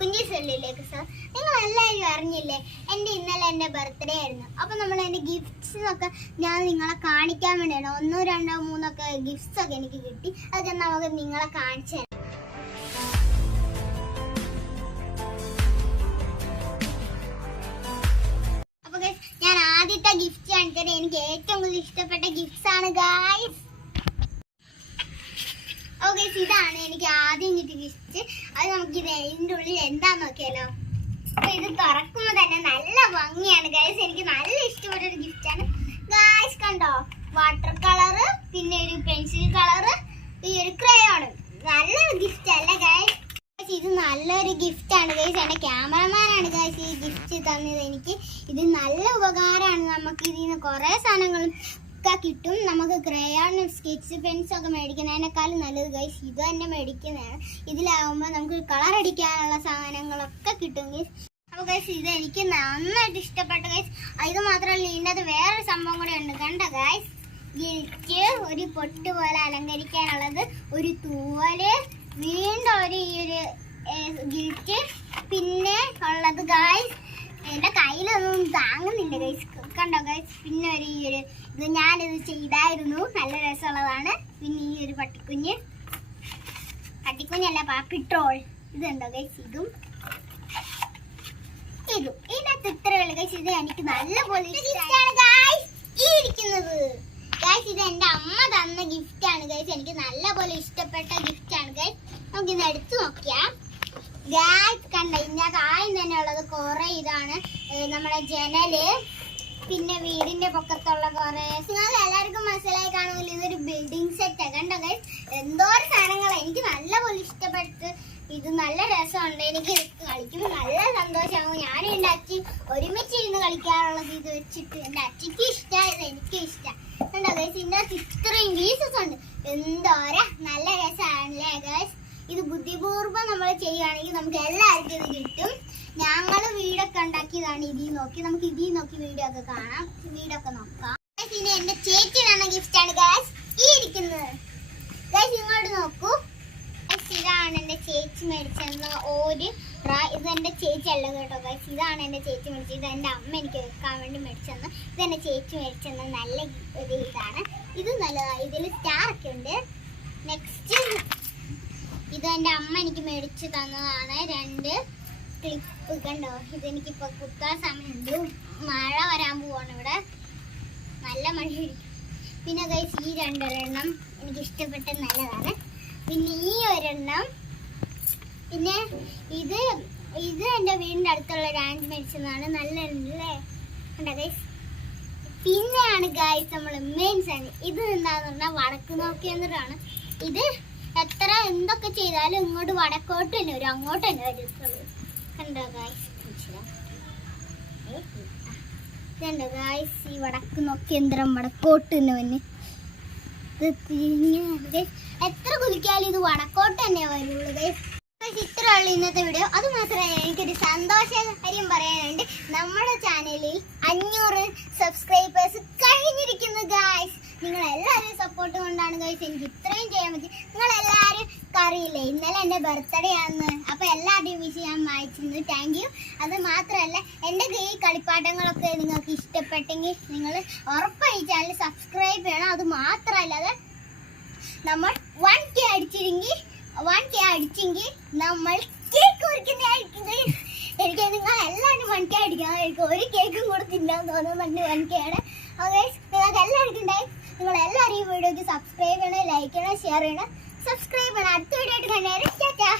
കുഞ്ഞി സെല്ലിലേക്ക് സാർ നിങ്ങൾ എല്ലാവരും അറിഞ്ഞില്ലേ ഇന്നലെ എൻ്റെ ബർത്ത്ഡേ ആയിരുന്നു. അപ്പോൾ നമ്മൾ എൻ്റെ ഗിഫ്റ്റ്സൊക്കെ ഞാൻ നിങ്ങളെ കാണിക്കാൻ വേണ്ടിയാണ് 1, 2, 3 ഗിഫ്റ്റ്സ് ഒക്കെ എനിക്ക് കിട്ടി. അതൊക്കെ നമുക്ക് നിങ്ങളെ കാണിച്ചു തരാം. അപ്പോൾ ഞാൻ ആദ്യത്തെ ഗിഫ്റ്റ് കാണിച്ചത് എനിക്ക് ഏറ്റവും കൂടുതൽ ഇഷ്ടപ്പെട്ട ഗിഫ്റ്റ്സ് ആണ് ഗായ്സ്. ഓക്കെ, ഇതാണ് എനിക്ക് ആദ്യം കിട്ടിയ ഗിഫ്റ്റ്. അത് നമുക്ക് ഇതിൻ്റെ ഉള്ളിൽ എന്താന്ന് നോക്കിയാലോ. അപ്പൊ ഇത് തുറക്കുമ്പോൾ തന്നെ നല്ല ഭംഗിയാണ് ഗൈസ്. എനിക്ക് നല്ല ഇഷ്ടപ്പെട്ട ഒരു ഗിഫ്റ്റാണ് ഗൈസ്. കണ്ടോ, വാട്ടർ കളറ്, പിന്നെ ഒരു പെൻസിൽ കളറ്, ഈ ഒരു ക്രയോണ്. നല്ലൊരു ഗിഫ്റ്റ് അല്ലേ ഗൈസ്? ഇത് നല്ലൊരു ഗിഫ്റ്റ് ആണ് ഗൈസ്. എൻ്റെ ക്യാമറമാനാണ് ഗൈസ് ഈ ഗിഫ്റ്റ് തന്നത് എനിക്ക്. ഇത് നല്ല ഉപകാരമാണ്. നമുക്ക് ഇതിൽ നിന്ന് കുറേ സാധനങ്ങളും കിട്ടും. നമുക്ക് ക്രയോൺ, സ്കെച്ച് പെൻസ് ഒക്കെ മേടിക്കുന്നതിനേക്കാളും നല്ലത് ഗൈസ് ഇത് തന്നെ മേടിക്കുന്നതാണ്. ഇതിലാവുമ്പോൾ നമുക്ക് കളർ അടിക്കാനുള്ള സാധനങ്ങളൊക്കെ കിട്ടും ഗൈസ്. അപ്പോൾ ഗൈസ് ഇത് എനിക്ക് നന്നായിട്ട് ഇഷ്ടപ്പെട്ട ഗൈസ്. ഇത് മാത്രമല്ല, ഇതിൻ്റെ വേറൊരു സംഭവം കൂടെ ഉണ്ട്. കണ്ട ഗൈസ്, ഗിഫ്റ്റ് ഒരു പൊട്ട് പോലെ അലങ്കരിക്കാനുള്ളത്, ഒരു തൂവല്, വീണ്ടും ഈ ഒരു ഗിഫ്റ്റ്, പിന്നെ ഉള്ളത് ഗൈസ് എൻ്റെ കയ്യിലൊന്നും താങ്ങുന്നില്ല ഗൈസ്. കണ്ടോ ഗൈസ്, പിന്നെ ഒരു ഈ ഒരു ഇത് ഞാനിത് ചെയ്തായിരുന്നു, നല്ല രസമുള്ളതാണ്. പിന്നെ ഈ ഒരു പട്ടിക്കുഞ്ഞല്ല പാപ്പിട്രോൾ, ഇതുണ്ടോ ഗൈസ്, ഇതും ഇതിനകത്ത് ഇത്രയുള്ള ഗൈസ്. ഇത് എനിക്ക് നല്ലപോലെ ഇഷ്ടമാണ് ഗൈസ്. ഈ ഇരിക്കുന്നത് ഗൈസ് ഇത് എൻ്റെ അമ്മ തന്ന ഗിഫ്റ്റ് ആണ് ഗൈസ്. എനിക്ക് നല്ലപോലെ ഇഷ്ടപ്പെട്ട ഗിഫ്റ്റ് ആണ് ഗൈസ്. നമുക്കിത് എടുത്തു നോക്കിയാം ഗൈസ്. കണ്ട, ഇതിനകത്ത് ആദ്യം തന്നെ ഉള്ളത് കുറെ ഇതാണ് നമ്മുടെ ജനല്, പിന്നെ വീടിന്റെ പൊക്കത്തുള്ള കുറെ. നിങ്ങൾ എല്ലാവർക്കും മനസ്സിലായി കാണുമല്ലോ, ഇതൊരു ബിൽഡിംഗ് സെറ്റ്. കണ്ടോ ഗൈസ്, എന്തോരം സാധനങ്ങളാണ്. എനിക്ക് നല്ലപോലെ ഇഷ്ടപ്പെട്ട്. ഇത് നല്ല രസമുണ്ട്. എനിക്ക് കളിക്കുമ്പോൾ നല്ല സന്തോഷമാകും. ഞാനും എൻ്റെ അച്ഛി ഒരുമിച്ച് ഇരുന്ന് കളിക്കാറുള്ളത് ഇത് വെച്ചിട്ട്. എൻ്റെ അച്ഛക്ക് ഇഷ്ടമായത് എനിക്ക് ഇഷ്ടം. കണ്ടോ ഗൈസ്, ഇതിനകത്ത് ഇത്രയും പീസസ് ഉണ്ട്. എന്തോരം നല്ല രസമാണല്ലേ ഗൈസ്. ഇത് ബുദ്ധിപൂർവ്വം നമ്മൾ ചെയ്യുകയാണെങ്കിൽ നമുക്ക് എല്ലാവർക്കും ഇത് കിട്ടും. ഞങ്ങൾ വീടൊക്കെ ഉണ്ടാക്കിയതാണ് ഇതിൽ നോക്കി. നമുക്ക് ഇതിൽ നോക്കി വീഡിയോ ഒക്കെ കാണാം, വീടൊക്കെ നോക്കാം. ഇത് എന്റെ ചേച്ചി തന്ന ഗിഫ്റ്റ് ആണ് ഗൈസ്. ഈ ഇരിക്കുന്നത് ഗൈസ്, ഇങ്ങോട്ട് നോക്കൂ. ഇതാണ് എന്റെ ചേച്ചി മേടിച്ചെന്ന ഒരു ഇത് എന്റെ ചേച്ചി അല്ല കേട്ടോ ഗൈസ്. ഇതാണ് എന്റെ ചേച്ചി മേടിച്ചത്. ഇത് എന്റെ അമ്മ എനിക്ക് വെക്കാൻ വേണ്ടി മേടിച്ചെന്ന്. ഇത് എന്റെ ചേച്ചി മേടിച്ചെന്ന നല്ല ഒരു ഇതാണ്. ഇത് നല്ലതാണ്. ഇതിൽ സ്റ്റാർ ഒക്കെ ഉണ്ട്. നെക്സ്റ്റ് ഇത് എൻ്റെ അമ്മ എനിക്ക് മേടിച്ച് തന്നതാണ് 2 ക്ലിപ്പ്. കണ്ടോ, ഇതെനിക്കിപ്പോൾ കുത്താൻ സമയമുണ്ട്. മഴ വരാൻ പോവാണ് ഇവിടെ, നല്ല മഴ. പിന്നെ ഗൈസ് ഈ 2 എനിക്ക് ഇഷ്ടപ്പെട്ട നല്ലതാണ്. പിന്നെ ഈ ഒരെണ്ണം, പിന്നെ ഇത് എൻ്റെ വീടിൻ്റെ അടുത്തുള്ള ഒരു ആൻറ്റി മേടിച്ചതാണ്. നല്ലതല്ലേ കണ്ടോ ഗൈസ്. പിന്നെയാണ് ഗൈസ് നമ്മൾ മെയിൻ സാധനം. ഇത് എന്താന്ന് പറഞ്ഞാൽ വടക്ക് നോക്കി എന്നതാണ്. ഇത് എത്ര എന്തൊക്കെ ചെയ്താലും ഇങ്ങോട്ട് വടക്കോട്ട് തന്നെ വരും, അങ്ങോട്ട് തന്നെ വരും. കണ്ടോ ഗായ്സ്, ഇതുണ്ടോ ഗായ്സ്, ഈ വടക്ക് നോക്കി യന്ത്രം വടക്കോട്ട് തന്നെ വന്ന് എത്ര കുതിക്കാലും ഇത് വടക്കോട്ട് തന്നെ വരുള്ളൂ ഗൈസ്. ഇത്രയുള്ള ഇന്നത്തെ വീഡിയോ. അത് മാത്രമല്ല, എനിക്കൊരു സന്തോഷ കാര്യം പറയാനുണ്ട്. നമ്മുടെ ചാനലിൽ 500 സബ്സ്ക്രൈബേഴ്സ് കഴിഞ്ഞിരിക്കുന്നു ഗായ്സ്. നിങ്ങളെല്ലാവരും സപ്പോർട്ട് കൊണ്ടാണ് ഗൈസ് എനിക്ക് ഇത്രയും ചെയ്യാൻ പറ്റി. നിങ്ങളെല്ലാവരും അറിയില്ലേ, ഇന്നലെ എൻ്റെ ബർത്ത്ഡേ ആണെന്ന്. അപ്പോൾ എല്ലാവരുടെയും വിഷയം ഞാൻ വായിച്ചിരുന്നു. Thank you. അത് മാത്രമല്ല, എൻ്റെ ഈ കളിപ്പാട്ടങ്ങളൊക്കെ നിങ്ങൾക്ക് ഇഷ്ടപ്പെട്ടെങ്കിൽ നിങ്ങൾ ഉറപ്പായി ചാനൽ സബ്സ്ക്രൈബ് ചെയ്യണം. അത് മാത്രമല്ലാതെ നമ്മൾ 1K അടിച്ചെങ്കിൽ നമ്മൾ കേക്ക് മുറിക്കുന്നതായിരിക്കും. എനിക്ക് നിങ്ങൾ എല്ലാവരും 1K അടിക്കണം. എനിക്ക് ഒരു കേക്കും കൂടെ തിന്നാൻ തോന്നുന്നുണ്ട്. 1K ആണ്. നിങ്ങൾക്ക് എല്ലാവർക്കും ഉണ്ടായി. നിങ്ങൾ എല്ലാവരും ഈ വീഡിയോക്ക് സബ്സ്ക്രൈബ് ചെയ്യണം, ലൈക്ക് ചെയ്യണം, ഷെയർ ചെയ്യണം, സബ്സ്ക്രൈബ് ചെയ്യണം. അടുത്ത വീഡിയോ ആയിട്ട് കണ്ടു. ടാറ്റാ.